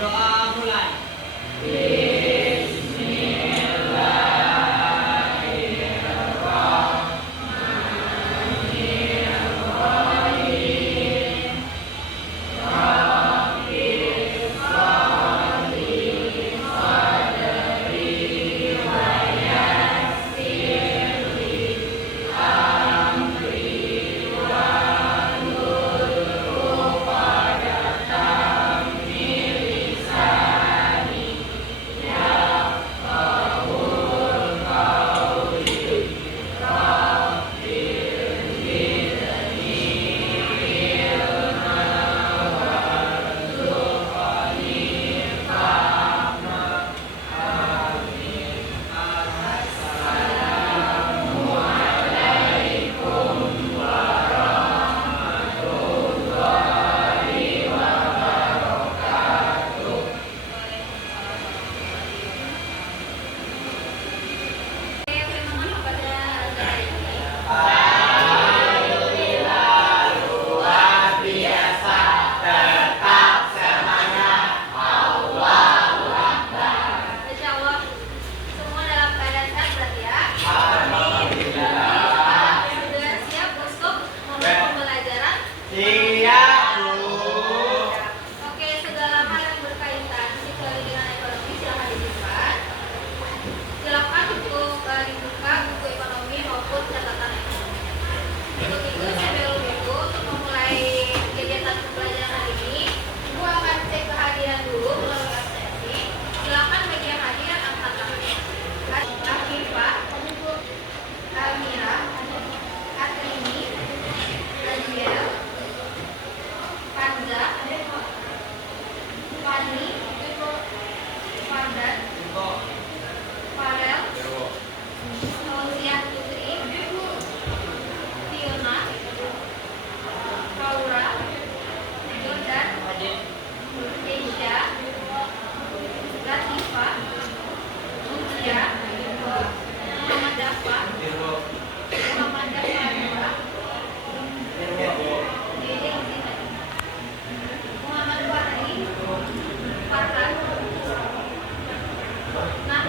Doa mulai. Nah,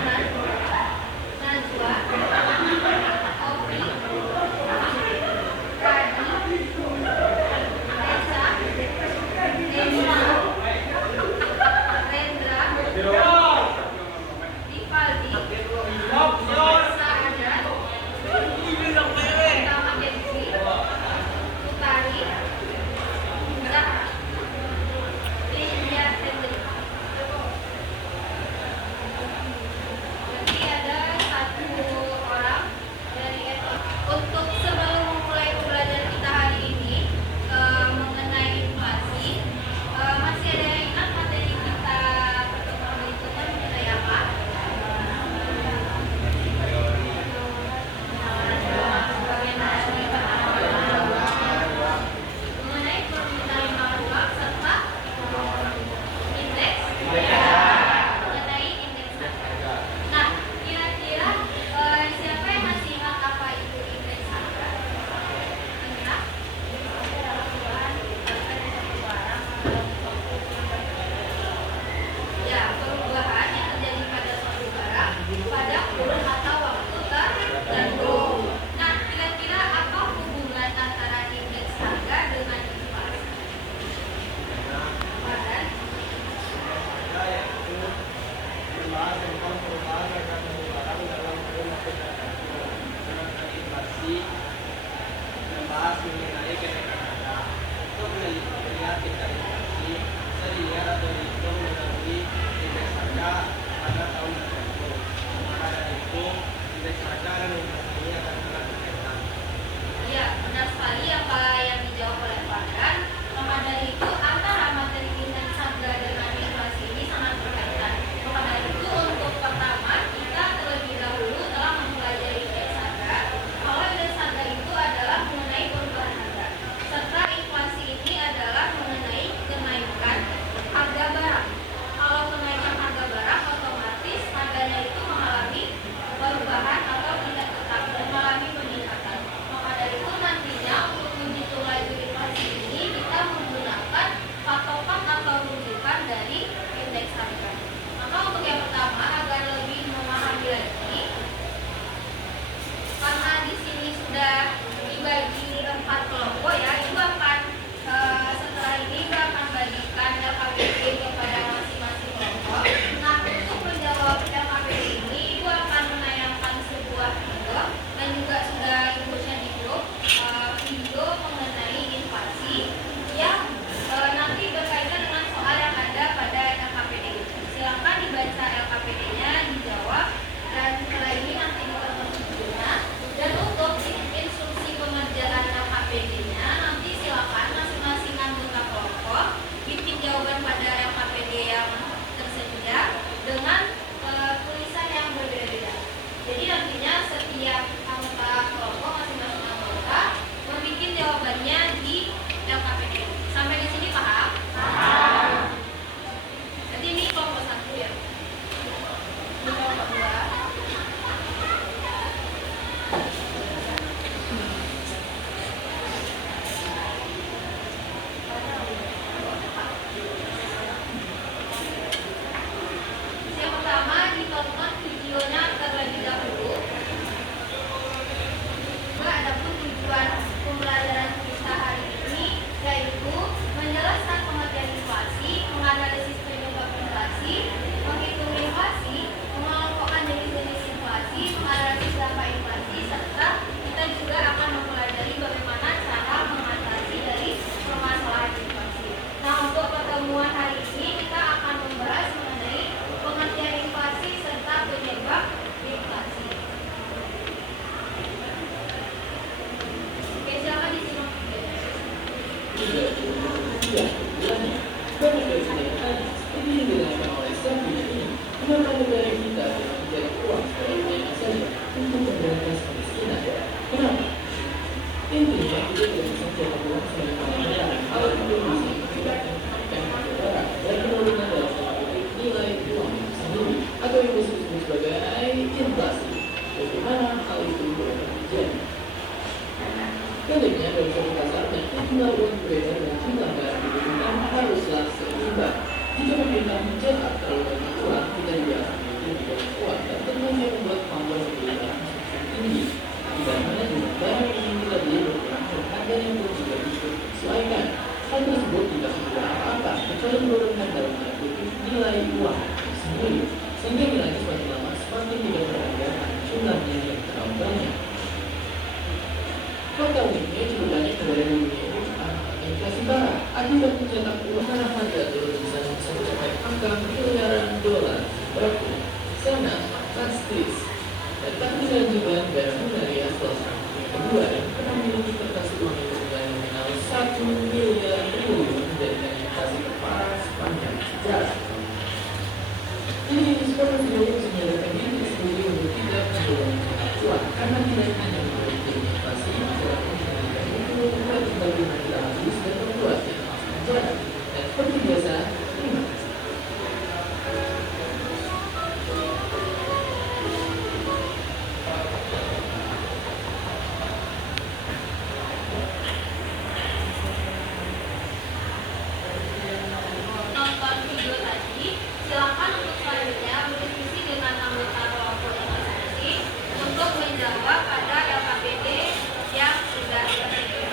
negara kita dengan mencari uang sebaik-baiknya saja untuk memberantas kemiskinan. Kenapa? Intinya kita tidak bisa mencetak uang sebagai pengamalan. Hal itu bisa mengakibatkan kenaikan negara dan penurunan dalam tanda kutip nilai uang itu sendiri atau yang disebut sebagai inflasi. Bagaimana hal itu dapat terjadi? Sebaliknya, dalam suatu pasar, jumlah uang beredar dan jumlah barang dibutuhkan haruslah seimbang. Jika pemerintah mencetak terlalu banyak uang, kita juga akan memiliki lebih banyak uang dan tentunya membuat kemampuan membeli barang semakin tinggi. Tidak mana jumlah barang yang ingin kita beli berkurang dan harganya pun juga ikut disesuaikan. Hal tersebut tidak membuat apa-apa kecuali menurunkan dalam tanda kutip nilai uang itu sendiri, sehingga nilainya semakin lama semakin tidak berharga karena jumlahnya yang terlalu banyak. Fakta uniknya cukup banyak negara di dunia ini mengalami inflasi parah akibat mencetak uang karena harga dolar di sana bisa mencapai angka miliaran dolar baku. Sana, Pastris, dan tak bisa juga negara Hungaria salah satu yang kedua yang pernah memiliki kertas uang yang bernilai nominal 1 miliar triliun menjadikan inflasi terparah sepanjang sejarah. Jadi, sebuah video bisa menyatakan diri sendiri untuk tidak mencoba mencetak uang karena tidak hanya memiliki inflasi bagi kita habis dan membuat yang menjadi dan seperti biasa, terima kasih. Nonton video tadi, silakan untuk selanjutnya berdiskusi dengan anggota kelompok organisasi untuk menjawab pada LKPD yang sudah silakan.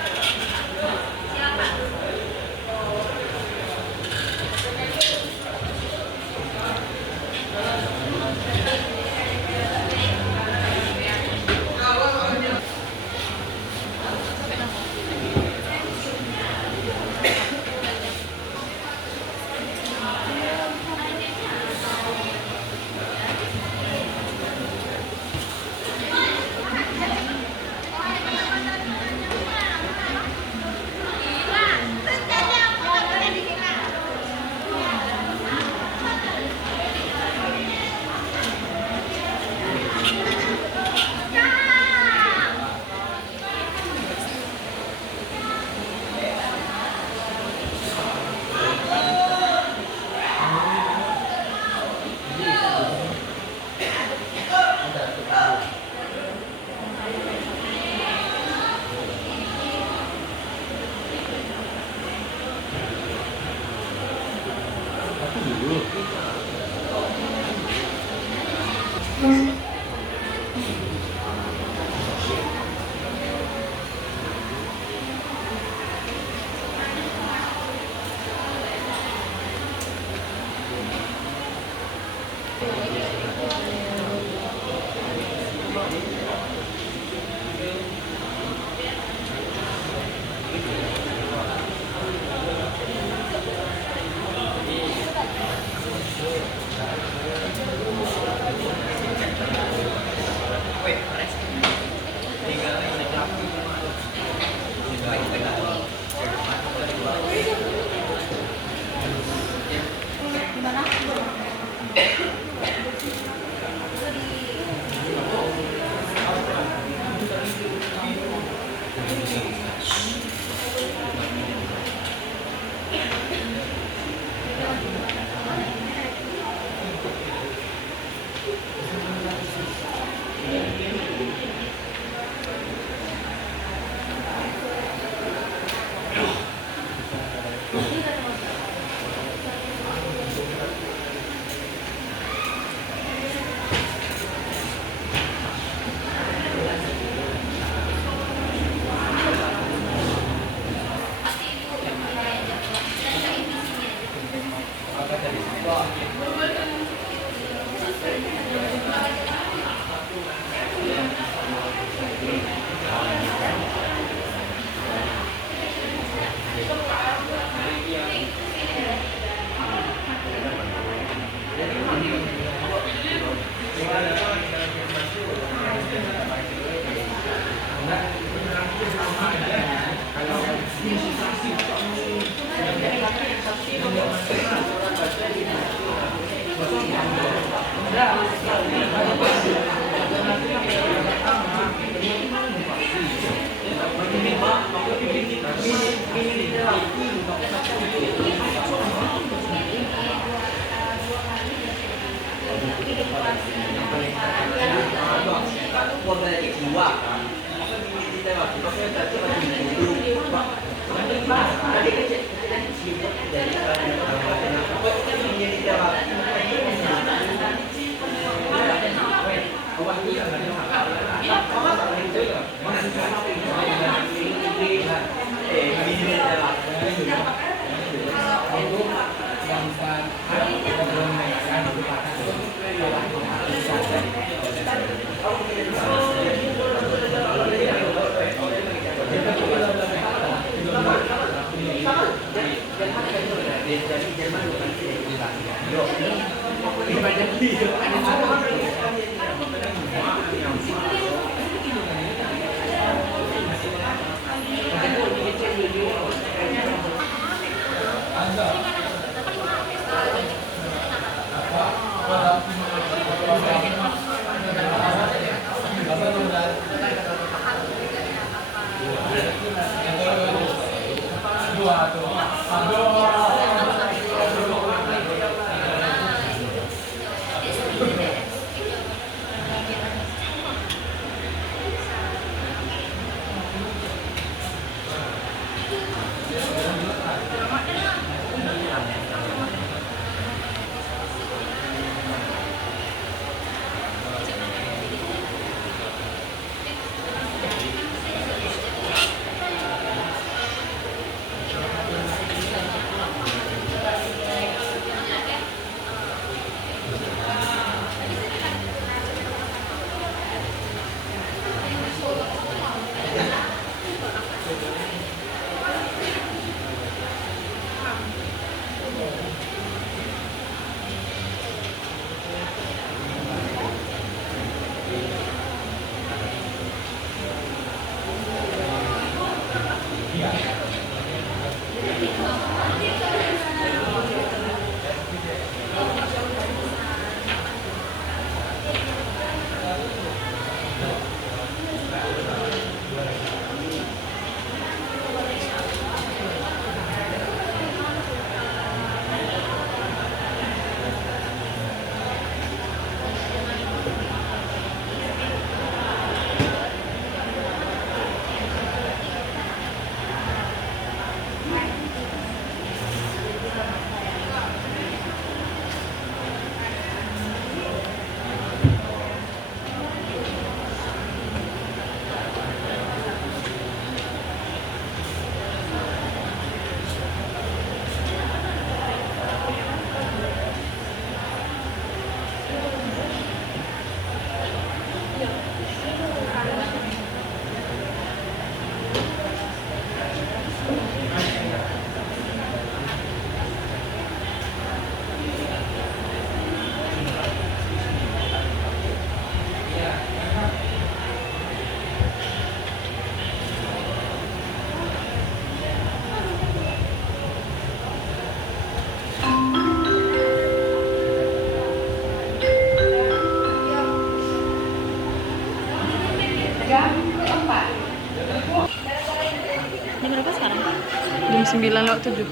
Jam berapa sekarang? Jam 9:07.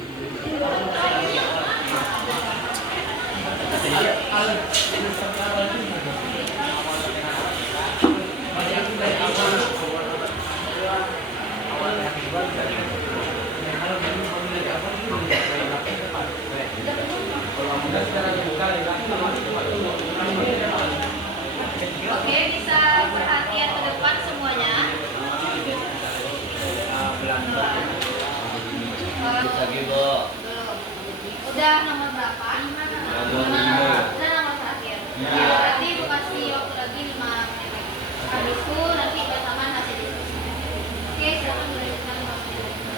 Oke, bisa perhatian ke depan semuanya. Udah nomor berapa? Udah nomor terakhir. Berarti ibu kasih waktu lagi 5 menit lagi. Habis itu nanti bersamaan hasil diskusi. Oke, silakan dilanjutkan 5 menit lagi.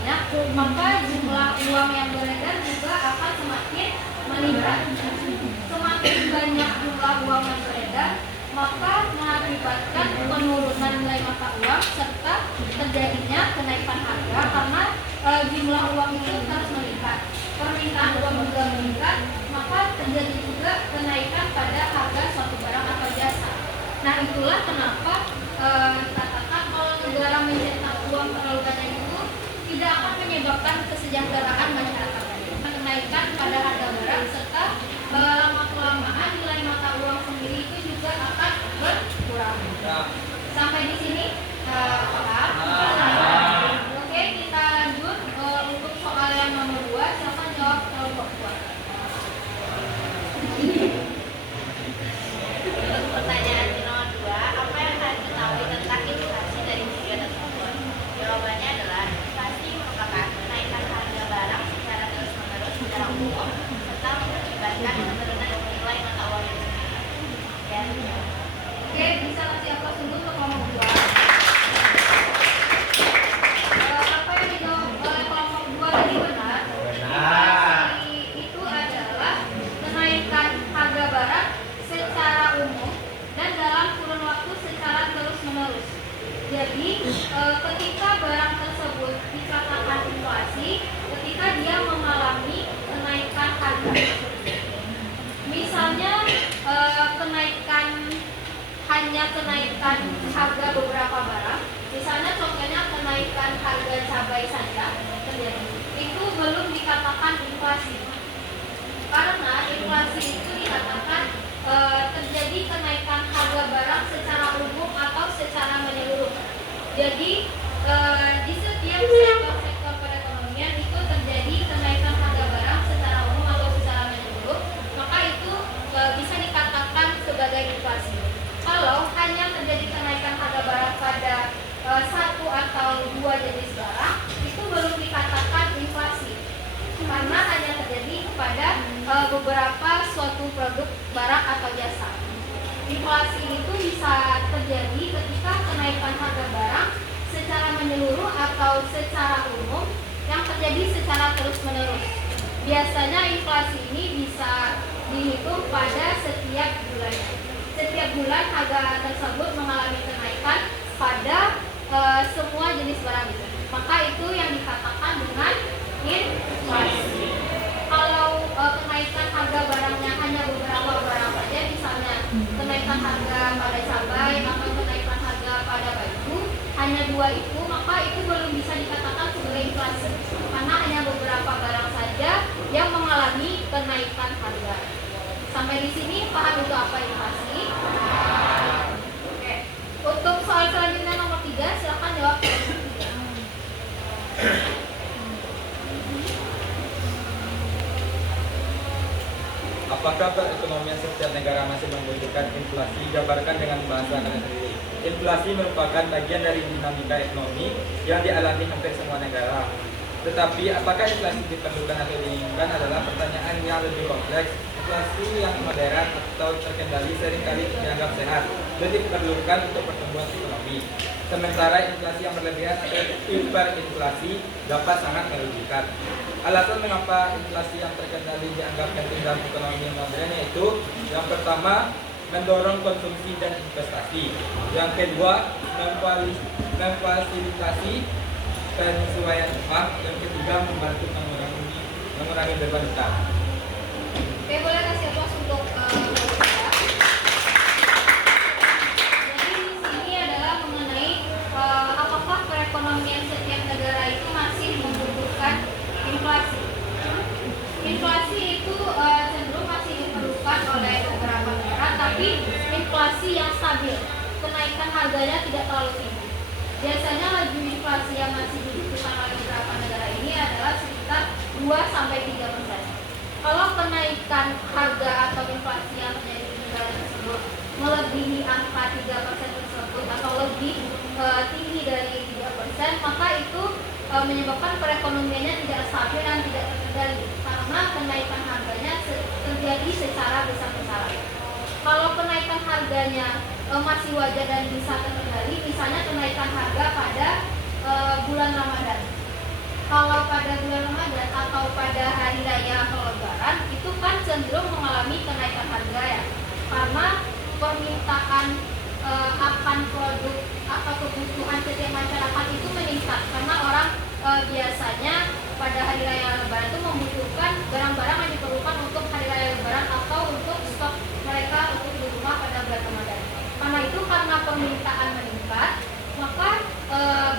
banyak, maka jumlah uang yang beredar juga akan semakin meningkat. Semakin banyak jumlah uang yang beredar, maka mengakibatkan penurunan nilai mata uang serta terjadinya kenaikan harga karena jumlah uang itu terus meningkat. Permintaan uang juga meningkat, maka terjadi juga kenaikan pada harga suatu barang atau jasa. Nah, itulah kenapa dikatakan kalau negara mencetak uang terlalu banyak itu tidak akan menyebabkan kesejahteraan masyarakat. Kenaikan pada harga barang serta lama-kelamaan nilai mata uang sendiri itu juga akan berkurang. Sampai di sini paham? Oke, kita lanjut untuk soal yang nomor 2. Silakan jawab kelompok 2. Untuk pertanyaan nomor 2, apa yang harus diketahui tentang inflasi dari video tersebut? Jawabannya adalah inflasi merupakan kenaikan harga barang secara terus-menerus secara umum serta mengakibatkan penurunan nilai mata uang itu sendiri. Ya. Oke, bisa kasih aplaus dulu untuk kelompok 2. Apa yang dijawab oleh kelompok 2 tadi benar? Inflasi itu adalah kenaikan harga barang secara umum dan dalam kurun waktu secara terus-menerus. Jadi, ketika barang tersebut dikatakan inflasi, ketika dia mengalami kenaikan harga. Misalnya, hanya kenaikan harga beberapa barang, misalnya contohnya kenaikan harga cabai saja terjadi, itu belum dikatakan inflasi. Karena inflasi itu dikatakan terjadi kenaikan harga barang secara umum atau secara menyeluruh. Jadi di setiap sektor perekonomian itu terjadi kenaikan harga barang secara umum atau secara menyeluruh, maka itu bisa dikatakan sebagai inflasi. Kalau hanya terjadi kenaikan harga barang pada satu atau dua jenis barang, itu belum dikatakan inflasi karena hanya terjadi kepada beberapa suatu produk barang atau jasa. Inflasi itu bisa terjadi ketika kenaikan harga barang secara menyeluruh atau secara umum yang terjadi secara terus-menerus. Biasanya inflasi ini bisa dihitung pada setiap bulan. Setiap bulan harga tersebut mengalami kenaikan pada semua jenis barang itu. Maka itu yang dikatakan dengan inflasi. Kalau kenaikan harga barangnya hanya beberapa barang saja, misalnya kenaikan harga pada cabai atau kenaikan harga pada baju, hanya dua itu, maka itu belum bisa dikatakan sebagai inflasi karena hanya beberapa barang saja yang mengalami kenaikan harga. Sampai di sini paham itu apa inflasi? Oke. Untuk soal selanjutnya nomor 3, silakan jawab. Apakah perekonomian setiap negara masih membutuhkan inflasi? Jabarkan dengan bahasa kalian sendiri. Inflasi merupakan bagian dari dinamika ekonomi yang dialami hampir semua negara. Tetapi apakah inflasi diperlukan atau diinginkan adalah pertanyaan yang lebih kompleks. Inflasi yang moderat atau terkendali seringkali dianggap sehat dan diperlukan untuk pertumbuhan ekonomi. Sementara inflasi yang berlebihan atau hiperinflasi dapat sangat merugikan. Alasan mengapa inflasi yang terkendali dianggap penting dalam ekonomi modern yaitu yang pertama, mendorong konsumsi dan investasi. Yang kedua, memfasilitasi penyesuaian upah. Yang ketiga, membantu mengurangi beban utang. Oke, boleh kasih aplaus untuk jadi di sini adalah mengenai apakah perekonomian setiap negara itu masih membutuhkan inflasi. Inflasi itu cenderung masih diperlukan oleh beberapa negara, tapi inflasi yang stabil, kenaikan harganya tidak terlalu tinggi. Biasanya laju inflasi yang masih dibutuhkan oleh beberapa negara ini adalah sekitar 2-3%. Kalau kenaikan harga atau inflasi yang terjadi di negara tersebut melebihi angka 3% tersebut atau lebih tinggi dari 3%, maka itu menyebabkan perekonomiannya tidak stabil dan tidak terkendali karena kenaikan harganya terjadi secara besar-besaran. Kalau kenaikan harganya masih wajar dan bisa terkendali, misalnya kenaikan harga pada bulan Ramadan. kalau pada bulan Ramadan atau pada hari raya atau lebaran itu kan cenderung mengalami kenaikan harga ya, karena permintaan akan produk atau kebutuhan setiap masyarakat itu meningkat karena orang biasanya pada hari raya lebaran itu membutuhkan barang-barang yang diperlukan untuk hari raya lebaran atau untuk stok mereka untuk di rumah pada bulan Ramadan. Karena itu, karena permintaan meningkat, maka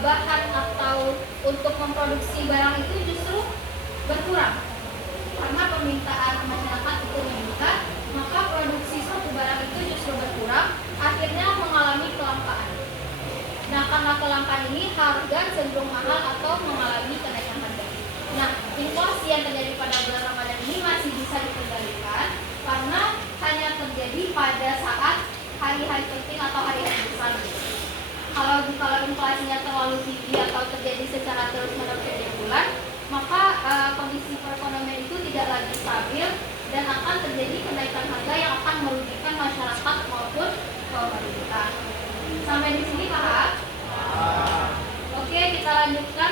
bahan atau untuk memproduksi barang itu justru berkurang. Karena permintaan masyarakat itu meningkat, maka produksi suatu barang itu justru berkurang, akhirnya mengalami kelangkaan. Nah, karena kelangkaan ini harga cenderung mahal atau mengalami kenaikan harga. Nah, inflasi yang terjadi pada bulan Ramadan ini masih bisa dikendalikan karena hanya terjadi pada saat hari-hari penting atau hari-hari besar. Kalau inflasinya terlalu tinggi atau terjadi secara terus-menerus setiap bulan, maka kondisi perekonomian itu tidak lagi stabil dan akan terjadi kenaikan harga yang akan merugikan masyarakat maupun pemerintah. Sampai di sini paham? Oke, kita lanjutkan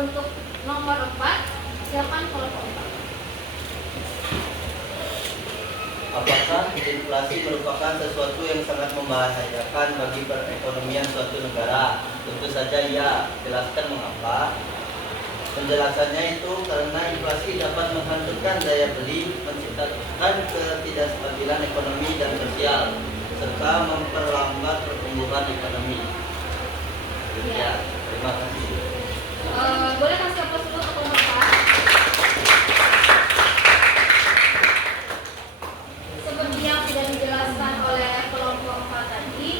untuk nomor 4. Silakan kelompok 4. Apakah inflasi merupakan sesuatu yang sangat membahayakan bagi perekonomian suatu negara? Tentu saja ya. Jelaskan mengapa. Penjelasannya itu karena inflasi dapat menghancurkan daya beli, menciptakan ketidakstabilan ekonomi dan sosial, serta memperlambat pertumbuhan ekonomi. Ya, terima kasih. Boleh kasih aplaus dulu untuk nomor 4. Seperti yang sudah dijelaskan oleh kelompok 4 tadi,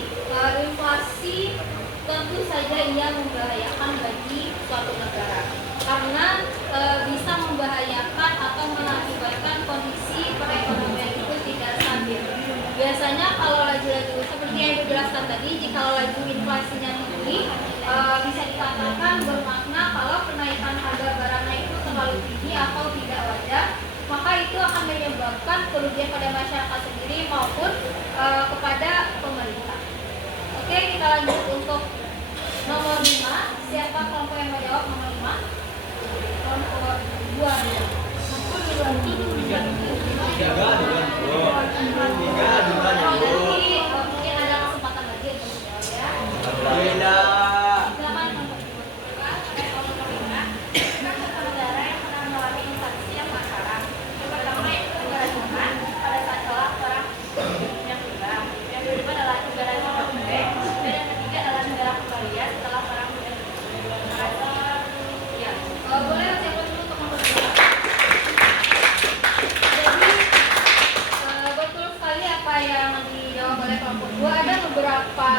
inflasi tentu saja ia membahayakan bagi suatu negara karena bisa membahayakan atau mengakibatkan kondisi perekonomian itu tidak stabil. Biasanya kalau laju-laju seperti yang dijelaskan tadi, jika laju inflasinya tinggi, bisa dikatakan bermakna kalau kenaikan harga barangnya itu terlalu tinggi atau tidak wajar, maka itu akan menyebabkan kerugian pada masyarakat sendiri maupun kepada pemerintah. Oke, kita lanjut untuk nomor 5. Siapa kelompok yang mau jawab nomor 5? Kelompok 2. Mungkin ada kesempatan lagi untuk menjawab ya. Silakan kelompok 2. Negara yang pernah mengalami inflasi yang masalah. Yang pertama negara Jerman pada saat dolar perang yang kedua. Yang kedua adalah negara Zimbabwe. Dan yang ketiga adalah negara Australia setelah perang dunia kedua. Ya, boleh siapa dulu untuk nomor 2? Jadi betul sekali apa yang dijawab oleh kelompok 2. Ada beberapa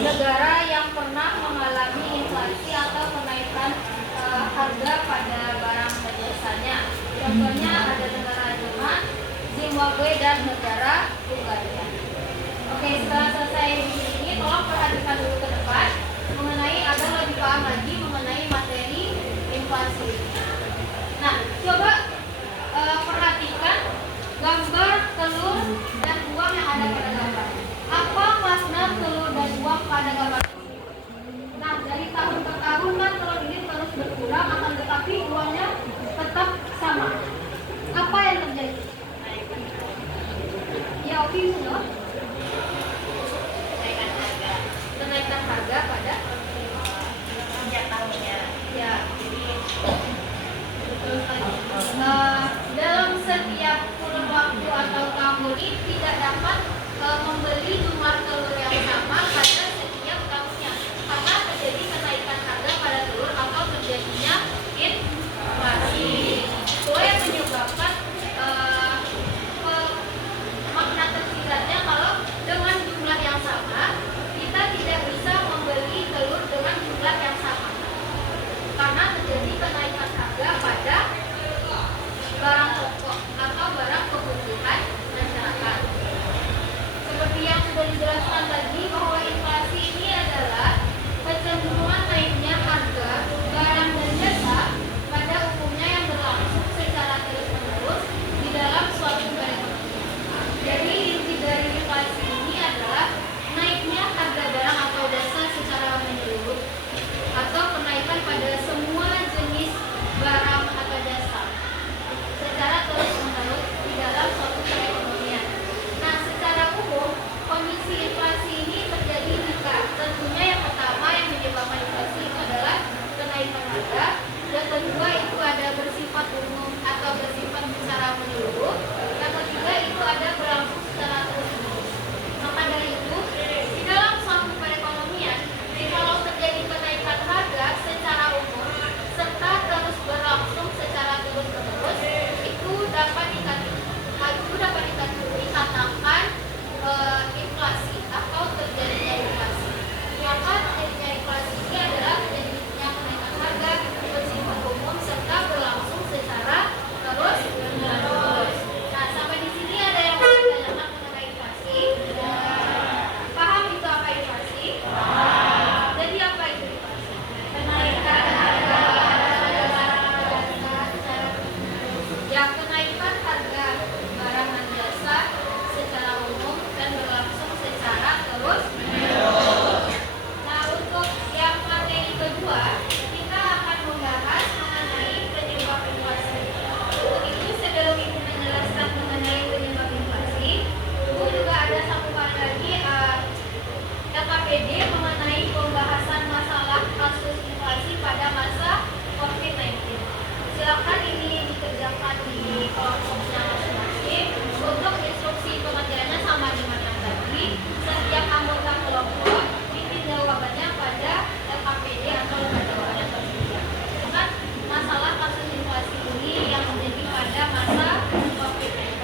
negara yang pernah mengalami inflasi atau kenaikan harga pada barang dan jasanya. Contohnya ada negara Jerman, Zimbabwe, dan negara Hungaria. Oke, setelah selesai di sini, tolong perhatikan dulu ke depan mengenai agar lebih paham lagi mengenai materi inflasi. Nah, coba perhatikan gambar telur dan uang yang ada pada gambar. Apa makna telur dan uang pada gambar? Nah, dari tahun ke tahun kan telur ini terus berkurang, akan tetapi uangnya tetap sama. Apa yang terjadi? Ya, Ovi, benar. Kenaikan harga pada setiap tahunnya. ya. Betul sekali. Dalam setiap kurun waktu atau tahun ini tidak dapat membeli jumlah telur yang sama pada setiap tahunnya karena terjadi kenaikan harga pada telur atau terjadinya inflasi. Itulah yang menyebabkan makna tersiratnya kalau dengan jumlah yang sama kita tidak bisa membeli telur dengan jumlah yang sama karena terjadi kenaikan harga pada barang pokok atau barang kebutuhan masyarakat. Seperti yang sudah dijelaskan tadi bahwa inflasi ini adalah kecenderungan naiknya harga barang dan jasa pada umumnya yang berlangsung secara terus-menerus di dalam suatu perekonomian. Jadi inti dari inflasi ini adalah naiknya harga barang atau jasa secara menyeluruh atau kenaikan pada semua jenis umum atau bersifat secara menyeluruh. Yang ketiga itu ada berlangsung secara terus-menerus. Maka dari itu, di dalam suatu perekonomian, jikalau terjadi kenaikan harga secara umum serta terus berlangsung secara terus-menerus, itu dapat dikatakan inflasi atau terjadinya inflasi. Maka terjadinya inflasi ini adalah terjadinya kenaikan harga bersifat umum serta berlangsung secara terus-menerus. Nah, sampai di sini ada yang mau ditanyakan mengenai inflasi? Paham itu apa inflasi? Jadi apa itu inflasi? Kenaikan harga kenaikan harga barang dan jasa secara umum dan berlangsung secara terus-menerus. Nah, untuk yang materi kedua, kita akan membahas mengenai penyebab inflasi. Untuk itu, sebelum Ibu menjelaskan mengenai penyebab inflasi, Ibu juga ada sambungan lagi LKPD mengenai pembahasan masalah kasus inflasi pada masa COVID-19. Silakan ini dikerjakan di kelompoknya masing-masing. Untuk instruksi pengerjaannya sama dengan yang tadi. Setiap anggota kelompok bikin jawabannya pada LKPD atau lembaga jawaban yang tersedia. Kan masalah kasus inflasi ini yang terjadi pada masa COVID-19.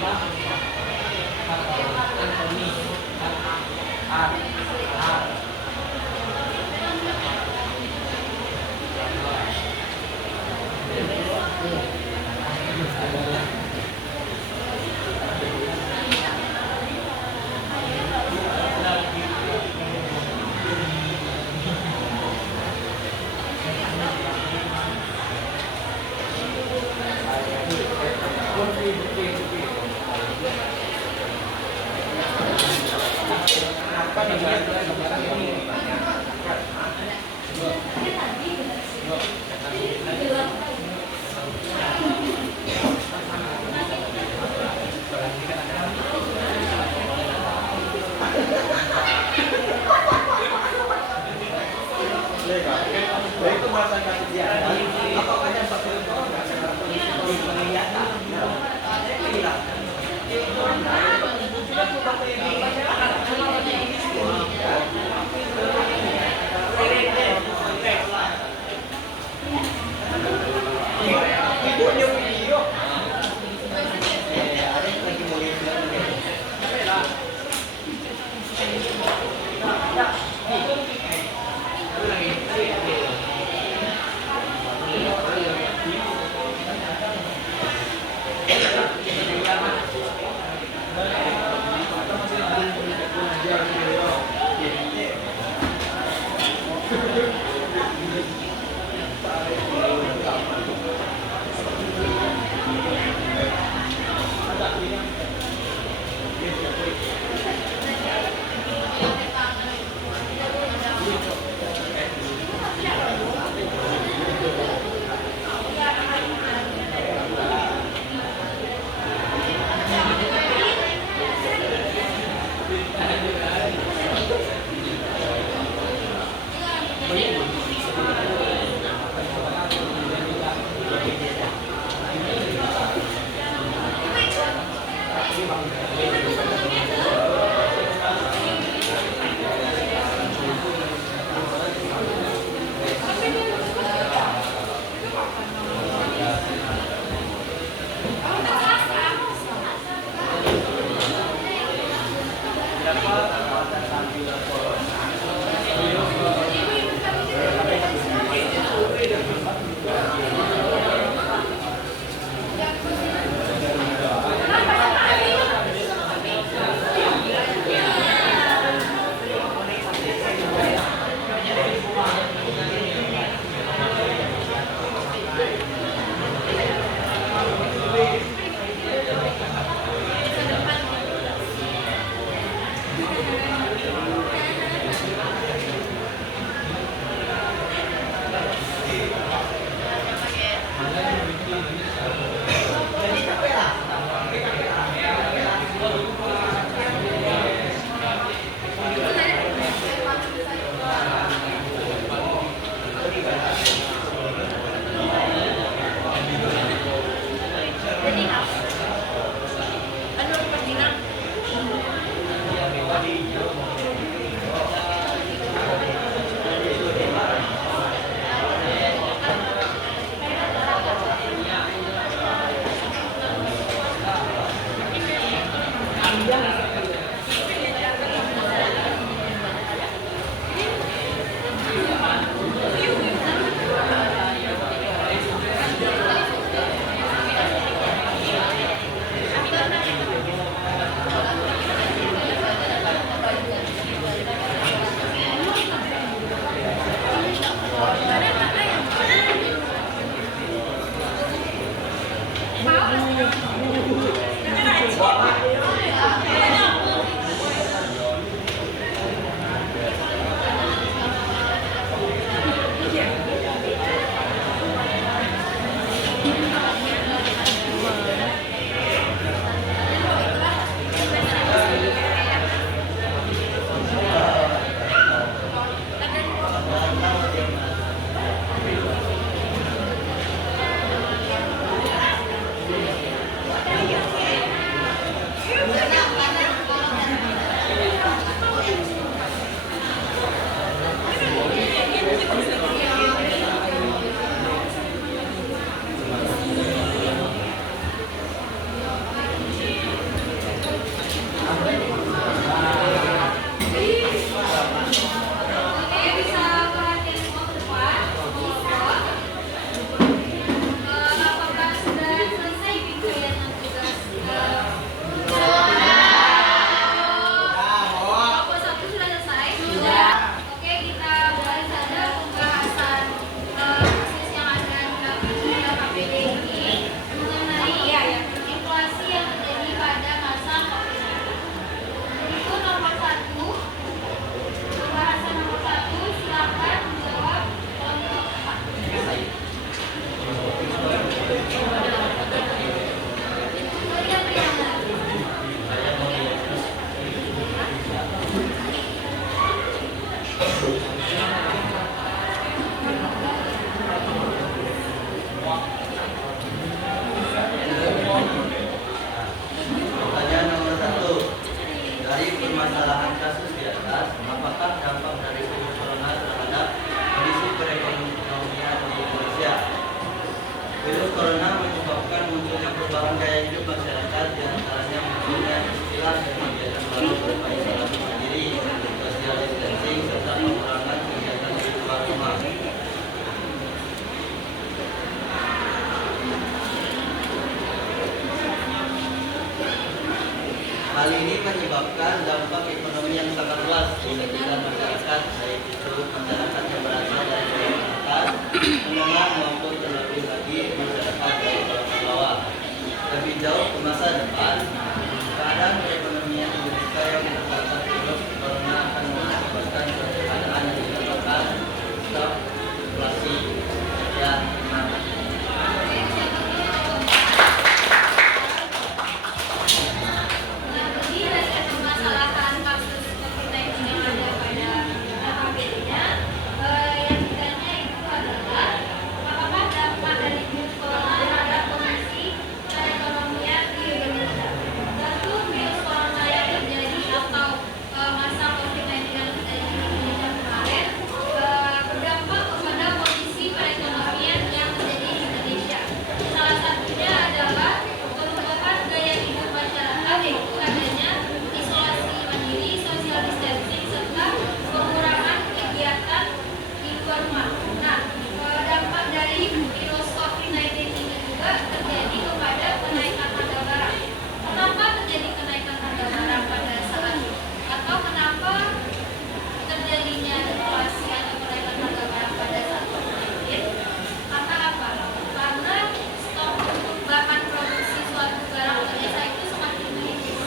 Mau? Hal ini menyebabkan dampak ekonomi yang sangat luas di sekitar masyarakat, baik itu masyarakat yang berasal dari golongan atas, menengah maupun terlebih lagi masyarakat dari golongan bawah. Lebih jauh ke masa depan, keadaan perekonomian Indonesia yang terbatas buruk karena akan mengakibatkan keadaan yang dinamakan stagflasi. Ya, terima kasih. Nah, lebih dari permasalahan kasus COVID-19 yang ada pada KBR-nya, yang ditanya itu adalah apakah dampak dari virus corona terhadap kondisi perekonomian di Indonesia. Tentu virus corona yang terjadi atau masa COVID-19 yang terjadi di Indonesia kemarin berdampak kepada kondisi perekonomian yang terjadi di Indonesia. Salah satunya adalah perubahan gaya hidup masyarakat, yaitu adanya isolasi mandiri, social distancing, serta pengurangan kegiatan di luar rumah. Nah, dampak dari virus COVID-19 ini juga terjadi kepada kenaikan harga barang. Kenapa terjadi kenaikan harga barang pada saat ini? Atau kenapa terjadinya inflasi atau kenaikan harga barang pada saat COVID-19? Karena apa? Karena stok untuk bahan produksi suatu barang atau jasa itu semakin menipis.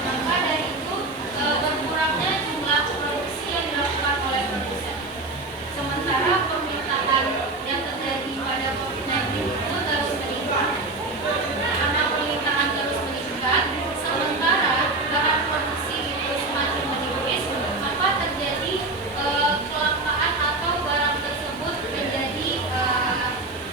Maka dari itu berkurangnya jumlah produksi yang dilakukan oleh produsen. Sementara permintaan yang terjadi pada COVID-19 itu terus meningkat. Karena permintaan terus meningkat, sementara bahan produksi itu semakin menipis, maka terjadi kelangkaan atau barang tersebut menjadi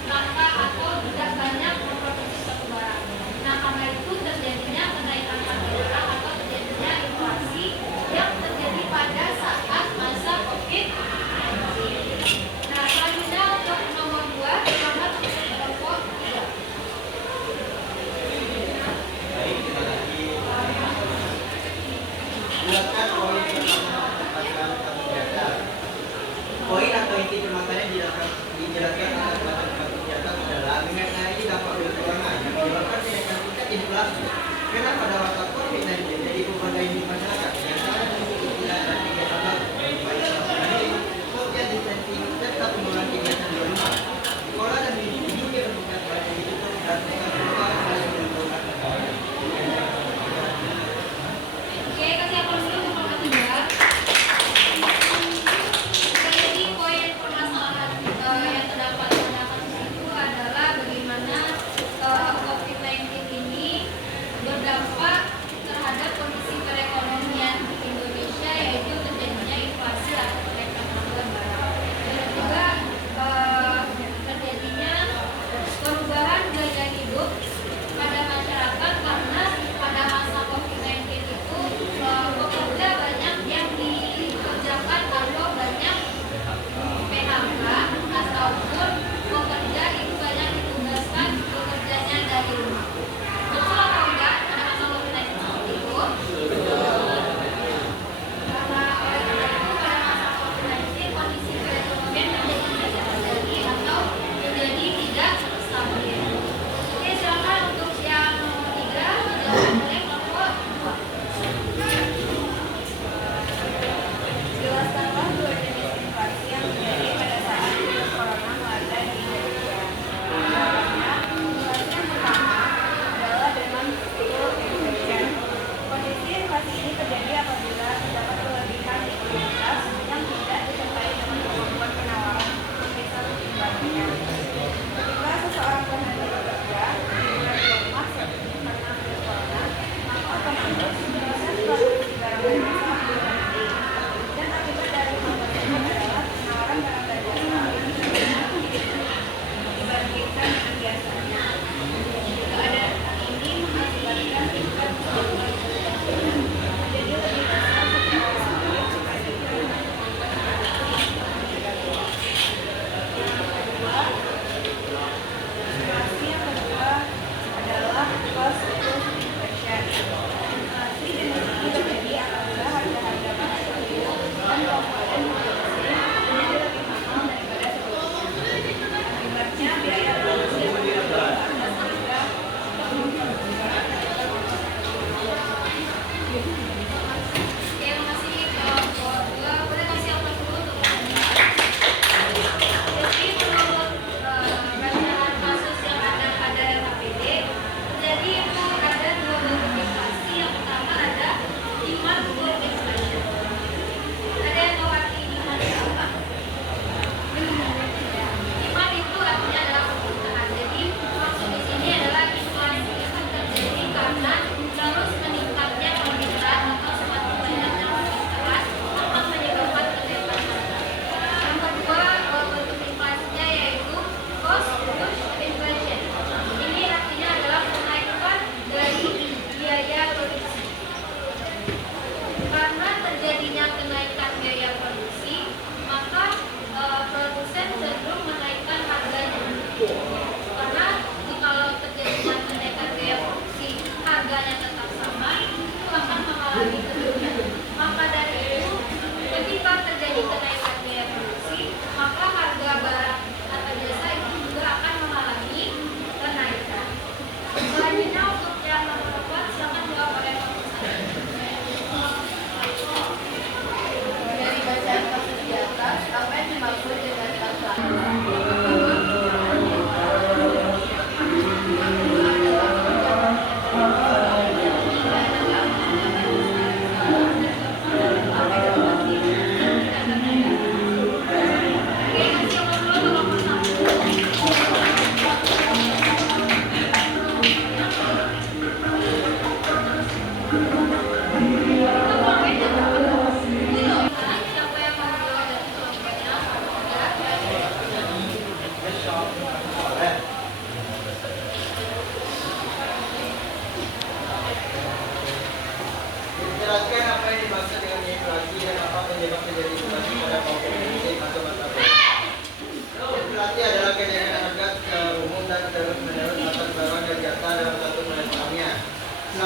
langka atau tidak banyak memproduksi suatu barang. Nah, karena itu terjadinya kenaikan harga barang atau terjadinya inflasi yang terjadi pada saat masa COVID-19. Nah, selanjutnya untuk nomor 2, selamat untuk kelompok 3. Baik, terima kasih. Jelaskan poin pertama tentang kebijakan. Poin atau inti permasalahan dijelaskan oleh kebijakan adalah mengenai dampak virus corona yang menyebabkan kenaikan tingkat inflasi. Karena pada waktu COVID-19 jadi beban gaya hidup masyarakat yang sangat mengikuti tidak ada kegiatan baru, baik mandiri, social distancing, serta penurunan kegiatan di rumah. Sekolah dan dididik yang meningkat pada digital dan dengan perubahan hal yang menimbulkan negara. Oke, kasih apa dulu untuk nomor 3. Jadi poin permasalahan yang terdapat pada kasus itu adalah bagaimana COVID-19 ini berdampak terhadap kondisi perekonomian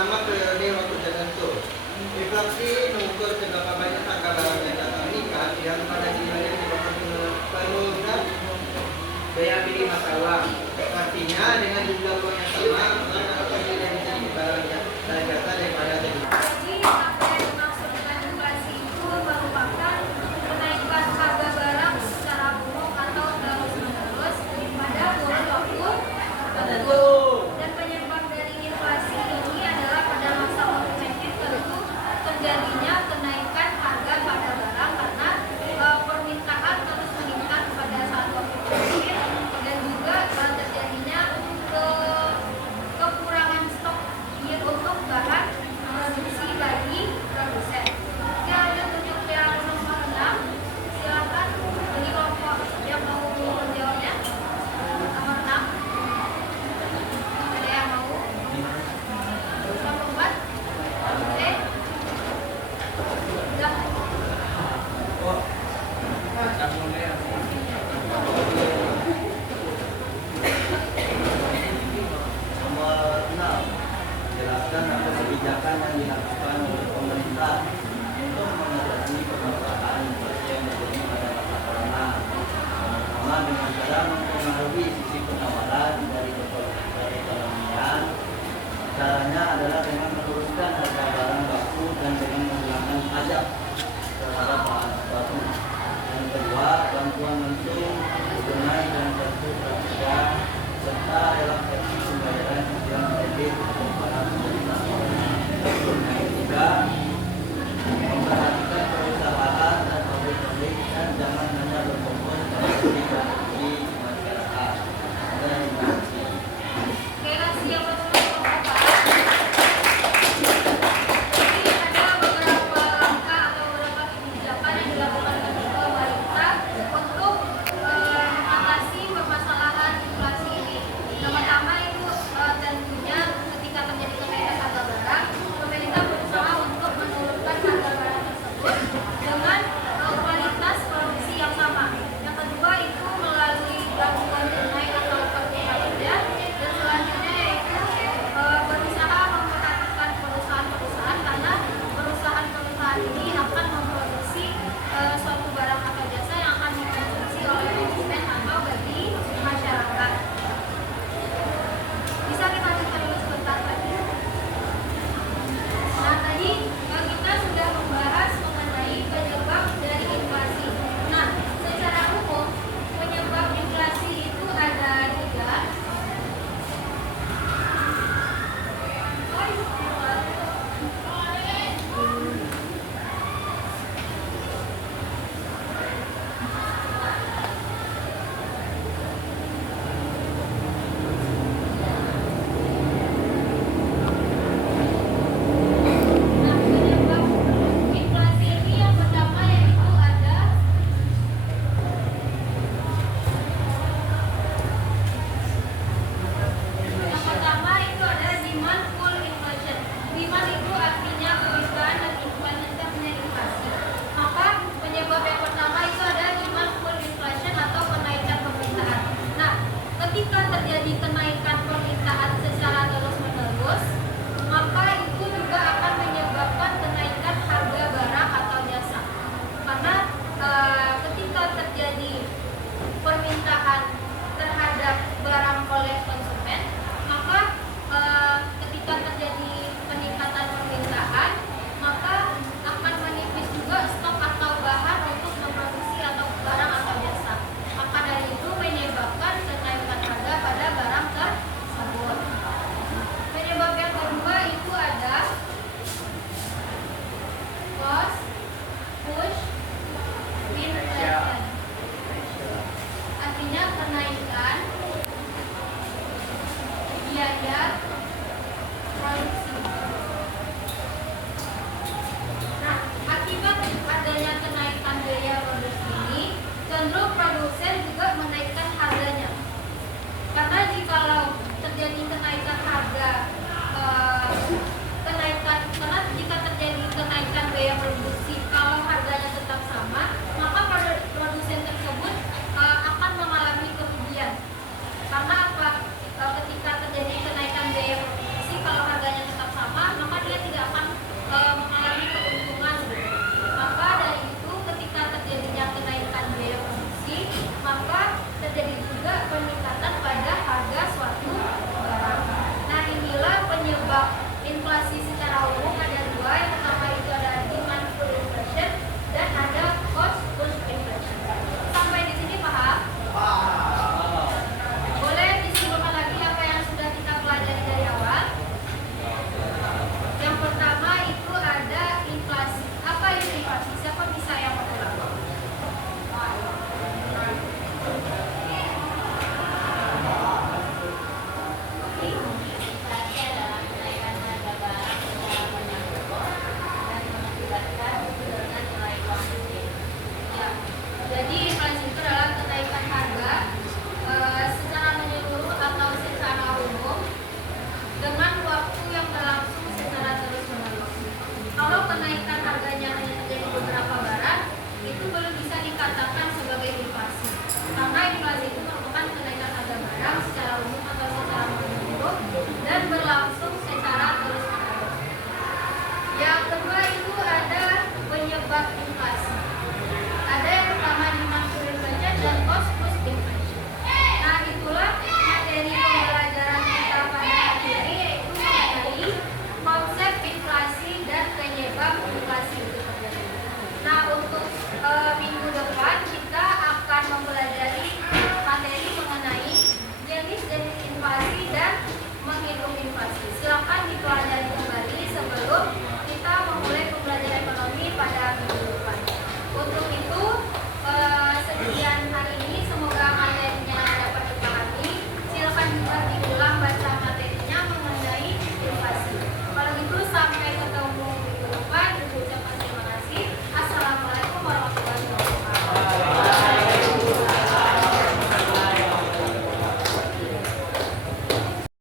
selama periode waktu tertentu. Inflasi mengukur seberapa banyak harga barang yang datang meningkat yang pada nilai merupakan penurunan daya beli mata uang. Artinya dengan jumlah uang yang sama, maka apa nilai menjadi barang yang naik kata daripada tadi. Jadi apa yang dimaksud dengan inflasi itu merupakan kenaikan harga barang secara umum atau terus-menerus pada kurun waktu tertentu. Dan penyebab dari inflasi ini adalah pada masa waktu tertentu terjadinya kenaikan harga pada barang karena permintaan terus meningkat pada saat waktu tertentu dan juga terjadinya kekurangan stok untuk bahan produksi bagi produsen. Oke, lanjut untuk yang nomor 6. Silakan bagi kelompok yang mau menjawabnya. Nomor 6. Ada yang mau? Nomor 4. Oke. Sudah. Nomor 6. Jelaskan apa kebijakan yang dilakukan oleh pemerintah untuk mengatasi permasalahan inflasi yang terjadi pada masa corona. Pertama, dengan cara mempengaruhi sisi penawaran dari perekonomian. Caranya adalah dengan menurunkan harga barang baku dan dengan menghilangkan pajak terhadap bahan baku. Yang kedua, bantuan langsung tunai dan kartu prakerja serta relaksasi